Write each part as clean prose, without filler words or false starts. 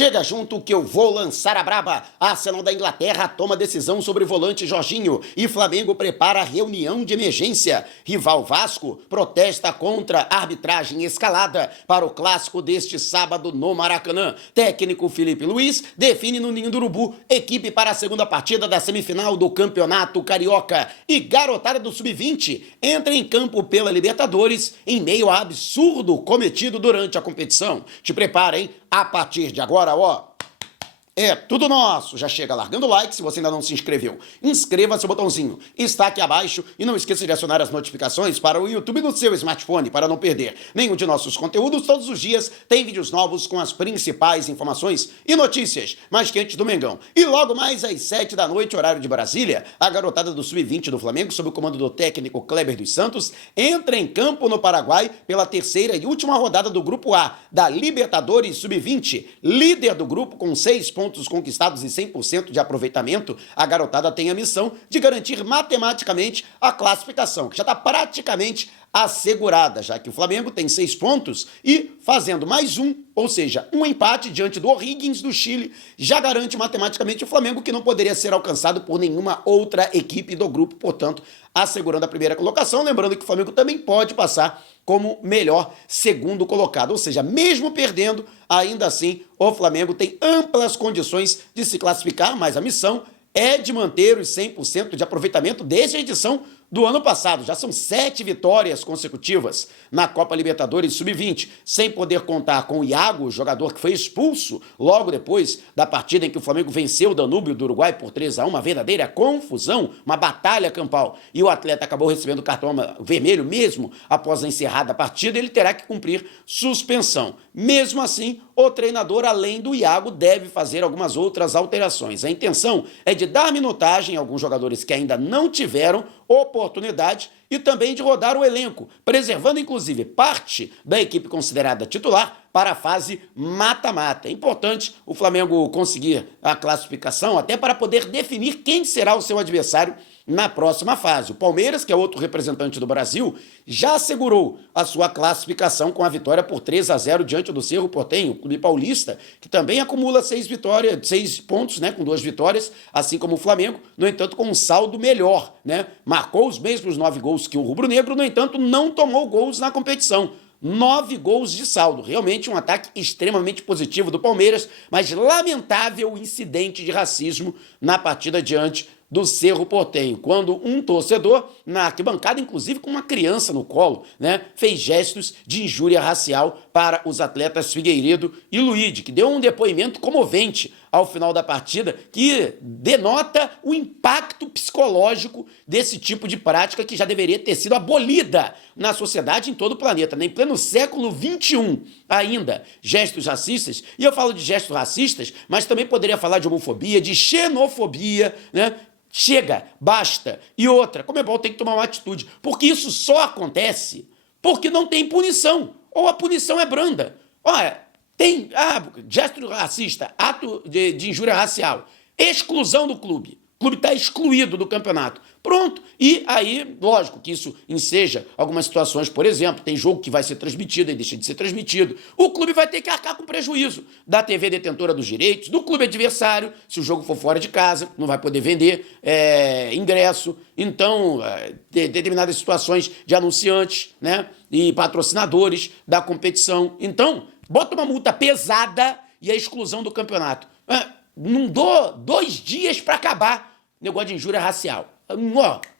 Chega junto que eu vou lançar a braba. Arsenal da Inglaterra toma decisão sobre volante Jorginho e Flamengo prepara reunião de emergência. Rival Vasco protesta contra arbitragem escalada para o clássico deste sábado no Maracanã. Técnico Felipe Luiz define no Ninho do Urubu equipe para a segunda partida da semifinal do Campeonato Carioca. E garotada do Sub-20 entra em campo pela Libertadores em meio a absurdo cometido durante a competição. Te prepara, hein? A partir de agora, é tudo nosso. Já chega largando o like se você ainda não se inscreveu. Inscreva-se, o botãozinho está aqui abaixo e não esqueça de acionar as notificações para o YouTube no seu smartphone para não perder nenhum de nossos conteúdos. Todos os dias tem vídeos novos com as principais informações e notícias mais quentes do Mengão. E logo mais às 7 da noite, horário de Brasília, a garotada do Sub-20 do Flamengo, sob o comando do técnico Kleber dos Santos, entra em campo no Paraguai pela terceira e última rodada do Grupo A da Libertadores Sub-20. Líder do grupo com 6 pontos conquistados e 100% de aproveitamento, a garotada tem a missão de garantir matematicamente a classificação, que já está praticamente assegurada, já que o Flamengo tem 6 pontos e fazendo mais um, ou seja, um empate diante do O'Higgins do Chile, já garante matematicamente o Flamengo, que não poderia ser alcançado por nenhuma outra equipe do grupo, portanto, assegurando a primeira colocação. Lembrando que o Flamengo também pode passar como melhor segundo colocado, ou seja, mesmo perdendo, ainda assim o Flamengo tem amplas condições de se classificar, mas a missão é de manter os 100% de aproveitamento desde a edição do ano passado. Já são 7 vitórias consecutivas na Copa Libertadores Sub-20, sem poder contar com o Iago, o jogador que foi expulso logo depois da partida em que o Flamengo venceu o Danúbio do Uruguai por 3-1, uma verdadeira confusão, uma batalha campal, e o atleta acabou recebendo cartão vermelho mesmo após a encerrada partida. Ele terá que cumprir suspensão. Mesmo assim, o treinador, além do Iago, deve fazer algumas outras alterações. A intenção é de dar minutagem a alguns jogadores que ainda não tiveram oportunidade e também de rodar o elenco, preservando inclusive parte da equipe considerada titular para a fase mata-mata. É importante o Flamengo conseguir a classificação até para poder definir quem será o seu adversário na próxima fase. O Palmeiras, que é outro representante do Brasil, já assegurou a sua classificação com a vitória por 3-0 diante do Cerro Porteño, o clube paulista, que também acumula 6 pontos, né, com 2 vitórias, assim como o Flamengo, no entanto, com um saldo melhor, né? Marcou os mesmos 9 gols que o rubro-negro, no entanto, não tomou gols na competição. 9 gols de saldo, realmente um ataque extremamente positivo do Palmeiras, mas lamentável incidente de racismo na partida diante do Cerro Porteño, quando um torcedor, na arquibancada, inclusive com uma criança no colo, né, fez gestos de injúria racial para os atletas Figueiredo e Luide, que deu um depoimento comovente ao final da partida, que denota o impacto psicológico desse tipo de prática que já deveria ter sido abolida na sociedade em todo o planeta, né? Em pleno século XXI ainda, gestos racistas, e eu falo de gestos racistas, mas também poderia falar de homofobia, de xenofobia, né? Chega, basta. E outra, Conmebol tem que tomar uma atitude, porque isso só acontece porque não tem punição, ou a punição é branda. Olha, tem gesto racista, ato de injúria racial, exclusão do clube. O clube está excluído do campeonato. Pronto. E aí, lógico que isso enseja algumas situações, por exemplo, tem jogo que vai ser transmitido e deixa de ser transmitido. O clube vai ter que arcar com prejuízo da TV detentora dos direitos, do clube adversário, se o jogo for fora de casa, não vai poder vender ingresso. Então, determinadas situações de anunciantes, né, e patrocinadores da competição. Então, bota uma multa pesada e a exclusão do campeonato. Não dou 2 dias para acabar negócio de injúria racial.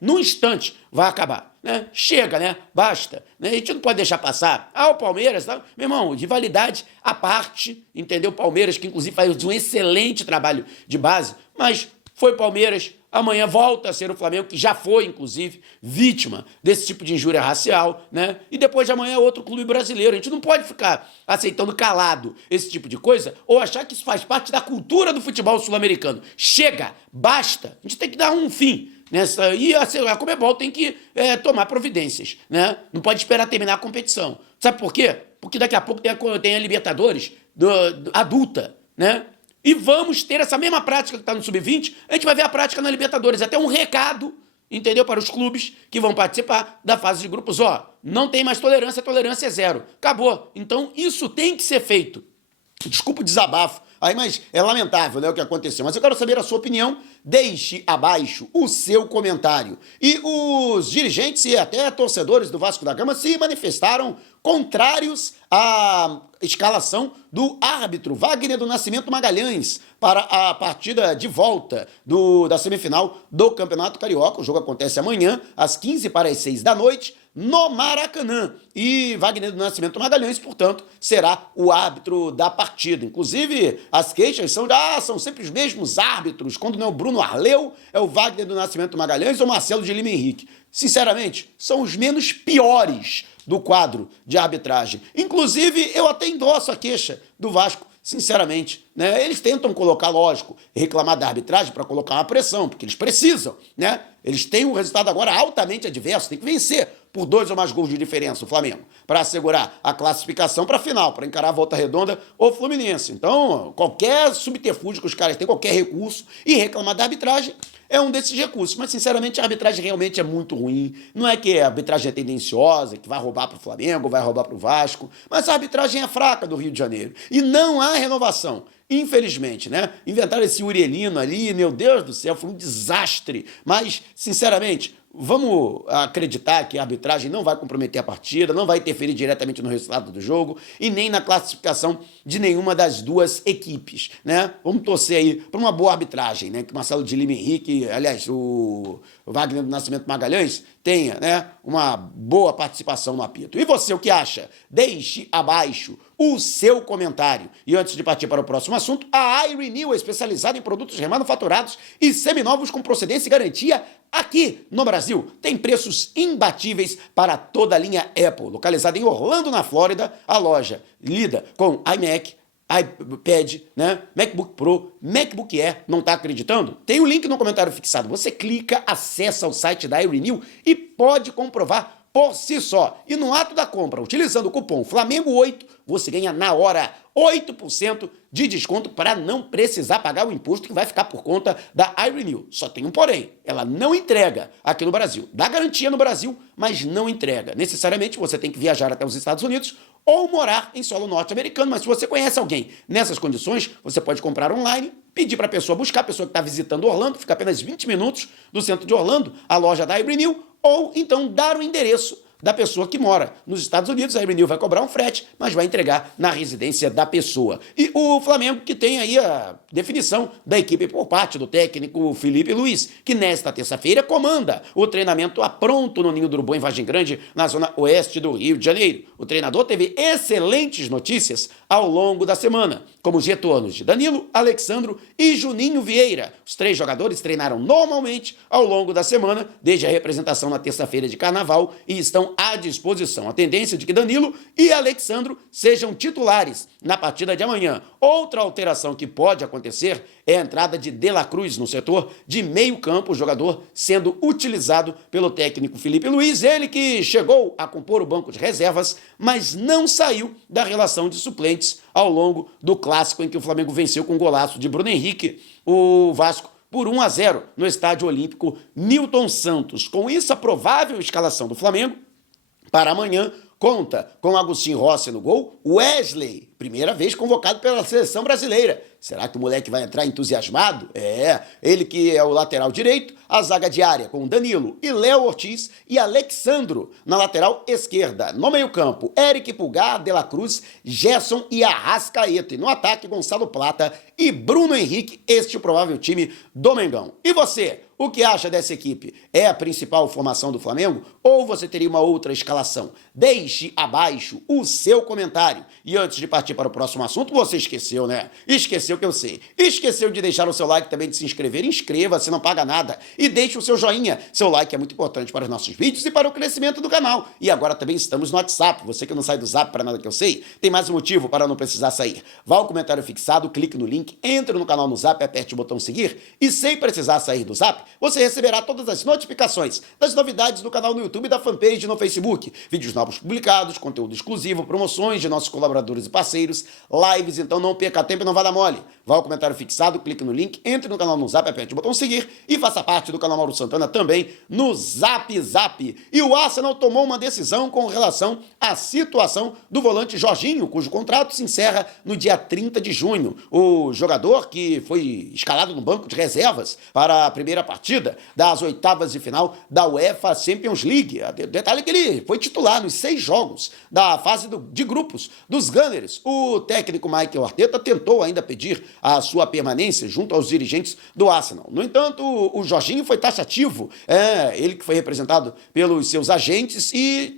Num instante vai acabar, né? Chega, né? Basta. Né? A gente não pode deixar passar. O Palmeiras, tá? Meu irmão, rivalidade à parte, entendeu? Palmeiras, que inclusive faz um excelente trabalho de base, mas foi Palmeiras, amanhã volta a ser o Flamengo, que já foi, inclusive, vítima desse tipo de injúria racial, né? E depois de amanhã outro clube brasileiro. A gente não pode ficar aceitando calado esse tipo de coisa ou achar que isso faz parte da cultura do futebol sul-americano. Chega, basta. A gente tem que dar um fim nessa. E a Conmebol tem que tomar providências, né? Não pode esperar terminar a competição. Sabe por quê? Porque daqui a pouco tem a Libertadores adulta, né? E vamos ter essa mesma prática que está no Sub-20, a gente vai ver a prática na Libertadores. Até um recado, entendeu? Para os clubes que vão participar da fase de grupos. Não tem mais tolerância, a tolerância é 0. Acabou. Então, isso tem que ser feito. Desculpa o desabafo Aí, mas é lamentável, né, o que aconteceu. Mas eu quero saber a sua opinião. Deixe abaixo o seu comentário. E os dirigentes e até torcedores do Vasco da Gama se manifestaram contrários à escalação do árbitro Wagner do Nascimento Magalhães para a partida de volta da semifinal do Campeonato Carioca. O jogo acontece amanhã, às 15h45 da noite, no Maracanã. E Wagner do Nascimento Magalhães, portanto, será o árbitro da partida. Inclusive, as queixas são sempre os mesmos árbitros. Quando não é o Bruno Arleu, é o Wagner do Nascimento Magalhães ou o Marcelo de Lima Henrique. Sinceramente, são os menos piores do quadro de arbitragem. Inclusive, eu até endosso a queixa do Vasco, sinceramente, né? Eles tentam colocar, lógico, reclamar da arbitragem para colocar uma pressão, porque eles precisam, né? Eles têm um resultado agora altamente adverso, tem que vencer por 2 ou mais gols de diferença o Flamengo, para assegurar a classificação para a final, para encarar a Volta Redonda ou Fluminense. Então, qualquer subterfúgio que os caras têm, qualquer recurso, e reclamar da arbitragem é um desses recursos. Mas, sinceramente, a arbitragem realmente é muito ruim. Não é que a arbitragem é tendenciosa, que vai roubar para o Flamengo, vai roubar para o Vasco, mas a arbitragem é fraca do Rio de Janeiro. E não há renovação. Infelizmente, né? Inventaram esse Urielino ali, meu Deus do céu, foi um desastre. Mas, sinceramente, vamos acreditar que a arbitragem não vai comprometer a partida, não vai interferir diretamente no resultado do jogo e nem na classificação de nenhuma das duas equipes, né? Vamos torcer aí para uma boa arbitragem, né? Que o Marcelo de Lima Henrique, aliás, o Wagner do Nascimento Magalhães tenha, né, uma boa participação no apito. E você, o que acha? Deixe abaixo o seu comentário. E antes de partir para o próximo assunto, a iRenew é especializada em produtos remanufaturados e seminovos com procedência e garantia aqui no Brasil. Tem preços imbatíveis para toda a linha Apple. Localizada em Orlando, na Flórida, a loja lida com iMac, iPad, né? MacBook Pro, MacBook Air. Não está acreditando? Tem o link no comentário fixado. Você clica, acessa o site da iRenew e pode comprovar por si só. E no ato da compra, utilizando o cupom Flamengo8, você ganha na hora 8% de desconto para não precisar pagar o imposto que vai ficar por conta da iRenew. Só tem um porém, ela não entrega aqui no Brasil. Dá garantia no Brasil, mas não entrega. Necessariamente você tem que viajar até os Estados Unidos ou morar em solo norte-americano. Mas se você conhece alguém nessas condições, você pode comprar online, pedir para a pessoa buscar, a pessoa que está visitando Orlando, fica apenas 20 minutos do centro de Orlando, a loja da iRenew, ou então dar o endereço da pessoa que mora nos Estados Unidos. A iRenew vai cobrar um frete, mas vai entregar na residência da pessoa. E o Flamengo, que tem aí a definição da equipe por parte do técnico Felipe Luiz, que nesta terça-feira comanda o treinamento apronto no Ninho do Urubu, em Vargem Grande, na zona oeste do Rio de Janeiro. O treinador teve excelentes notícias ao longo da semana, como os retornos de Danilo, Alexandro e Juninho Vieira. Os 3 jogadores treinaram normalmente ao longo da semana, desde a representação na terça-feira de Carnaval, e estão à disposição. A tendência de que Danilo e Alexandro sejam titulares na partida de amanhã. Outra alteração que pode acontecer é a entrada de De La Cruz no setor de meio campo, o jogador sendo utilizado pelo técnico Felipe Luiz, ele que chegou a compor o banco de reservas, mas não saiu da relação de suplentes ao longo do clássico em que o Flamengo venceu com um golaço de Bruno Henrique, o Vasco, por 1-0 no Estádio Olímpico Newton Santos. Com isso, a provável escalação do Flamengo para amanhã conta com Agostinho Rossi no gol, Wesley, primeira vez convocado pela seleção brasileira. Será que o moleque vai entrar entusiasmado? Ele que é o lateral direito, a zaga de área com Danilo e Léo Ortiz e Alexandro na lateral esquerda. No meio-campo, Eric Pulgar, De La Cruz, Gerson e Arrascaeta. E no ataque, Gonçalo Plata e Bruno Henrique, este é o provável time do Mengão. E você? O que acha dessa equipe? É a principal formação do Flamengo ou você teria uma outra escalação? Deixe abaixo o seu comentário. E antes de partir para o próximo assunto, você esqueceu, né? Esqueceu que eu sei. Esqueceu de deixar o seu like, também de se inscrever. Inscreva-se, não paga nada. E deixe o seu joinha. Seu like é muito importante para os nossos vídeos e para o crescimento do canal. E agora também estamos no WhatsApp. Você que não sai do Zap para nada que eu sei, tem mais um motivo para não precisar sair. Vá ao comentário fixado, clique no link, entre no canal no Zap, aperte o botão seguir e sem precisar sair do Zap, você receberá todas as notificações das novidades do canal no YouTube e da fanpage no Facebook. Vídeos novos publicados, conteúdo exclusivo, promoções de nossos colaboradores e parceiros, parceiros, lives, então não perca tempo e não vá dar mole. Vá ao comentário fixado, clique no link, entre no canal no Zap, aperte o botão seguir e faça parte do canal Mauro Santana também no Zap Zap. E o Arsenal tomou uma decisão com relação à situação do volante Jorginho, cujo contrato se encerra no dia 30 de junho. O jogador que foi escalado no banco de reservas para a primeira partida das oitavas de final da UEFA Champions League. O detalhe é que ele foi titular nos 6 jogos da fase de grupos dos Gunners. O técnico Mikel Arteta tentou ainda pedir a sua permanência junto aos dirigentes do Arsenal. No entanto, o Jorginho foi taxativo, ele que foi representado pelos seus agentes e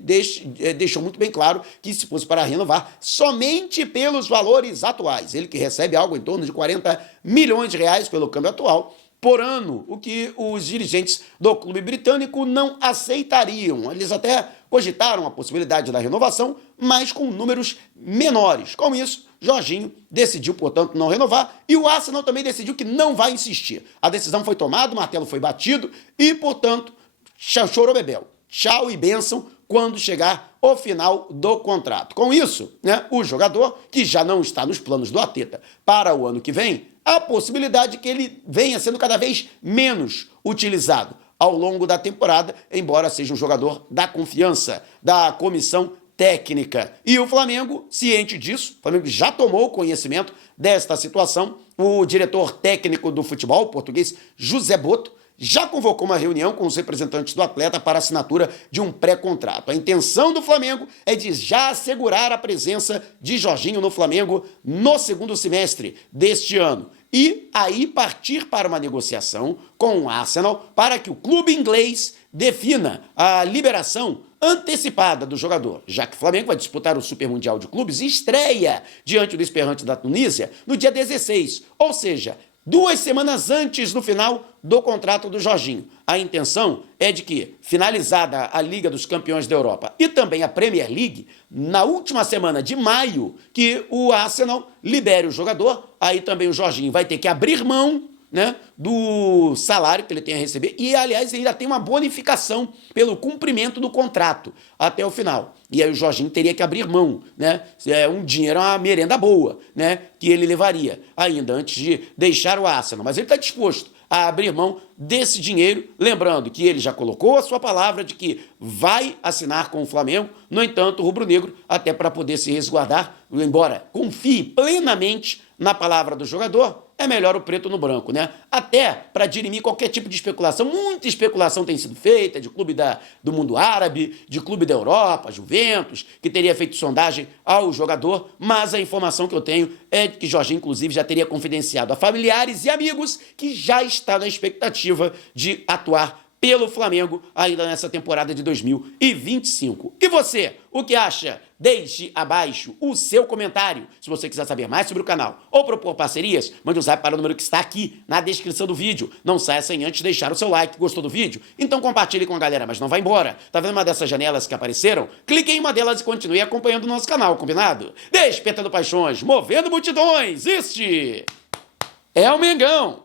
deixou muito bem claro que se fosse para renovar somente pelos valores atuais. Ele que recebe algo em torno de 40 milhões de reais pelo câmbio atual por ano, o que os dirigentes do clube britânico não aceitariam. Eles até cogitaram a possibilidade da renovação, mas com números menores. Com isso, Jorginho decidiu, portanto, não renovar e o Arsenal também decidiu que não vai insistir. A decisão foi tomada, o martelo foi batido e, portanto, chorou bebel. Tchau e bênção quando chegar o final do contrato. Com isso, o jogador, que já não está nos planos do Arteta para o ano que vem, há a possibilidade que ele venha sendo cada vez menos utilizado ao longo da temporada, embora seja um jogador da confiança da comissão técnica. E o Flamengo, ciente disso, o Flamengo já tomou conhecimento desta situação, o diretor técnico do futebol português, José Boto, já convocou uma reunião com os representantes do atleta para assinatura de um pré-contrato. A intenção do Flamengo é de já assegurar a presença de Jorginho no Flamengo no segundo semestre deste ano. E aí partir para uma negociação com o Arsenal para que o clube inglês defina a liberação antecipada do jogador, já que o Flamengo vai disputar o Super Mundial de Clubes e estreia diante do Esperance da Tunísia no dia 16, ou seja, 2 semanas antes do final do contrato do Jorginho. A intenção é de que, finalizada a Liga dos Campeões da Europa e também a Premier League, na última semana de maio, que o Arsenal libere o jogador, aí também o Jorginho vai ter que abrir mão do salário que ele tem a receber e, aliás, ainda tem uma bonificação pelo cumprimento do contrato até o final. E aí o Jorginho teria que abrir mão, um dinheiro, uma merenda boa, que ele levaria ainda antes de deixar o Arsenal. Mas ele está disposto a abrir mão desse dinheiro, lembrando que ele já colocou a sua palavra de que vai assinar com o Flamengo, no entanto, o rubro-negro, até para poder se resguardar, embora confie plenamente na palavra do jogador, é melhor o preto no branco, Até para dirimir qualquer tipo de especulação. Muita especulação tem sido feita de clube do mundo árabe, de clube da Europa, Juventus, que teria feito sondagem ao jogador, mas a informação que eu tenho é que Jorginho, inclusive, já teria confidenciado a familiares e amigos que já está na expectativa de atuar pelo Flamengo ainda nessa temporada de 2025. E você, o que acha? Deixe abaixo o seu comentário. Se você quiser saber mais sobre o canal ou propor parcerias, mande um zap para o número que está aqui na descrição do vídeo. Não saia sem antes deixar o seu like. Gostou do vídeo? Então compartilhe com a galera, mas não vá embora. Tá vendo uma dessas janelas que apareceram? Clique em uma delas e continue acompanhando o nosso canal, combinado? Despertando paixões, movendo multidões. Este é o Mengão!